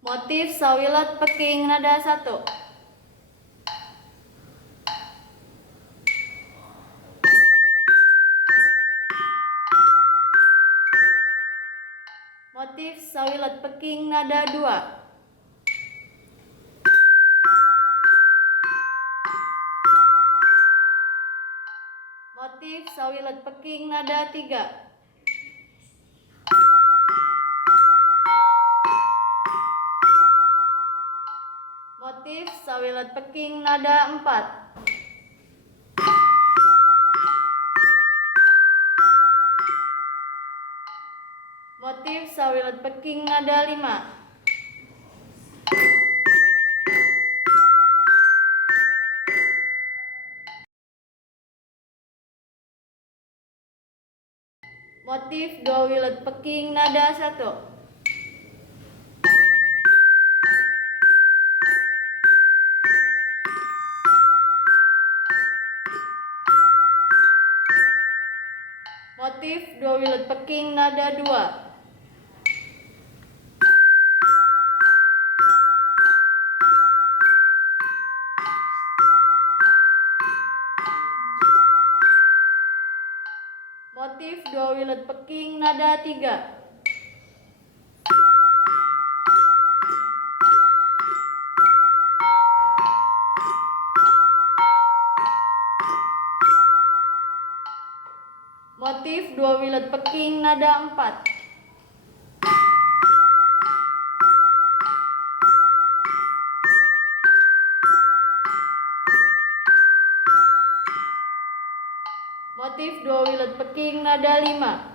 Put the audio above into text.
Motif sawilet peking nada 1. Motif sawilet peking nada 2. Motif sawilet peking nada 3. Motif sawilet peking nada 4. Motif sawilet peking nada 5. Motif 2 wilet peking nada 1. Motif 2 wilet peking nada 2. Motif 2 wilet peking nada 3. Motif 2 wilet peking nada 4. Motif 2 wilet peking nada 5.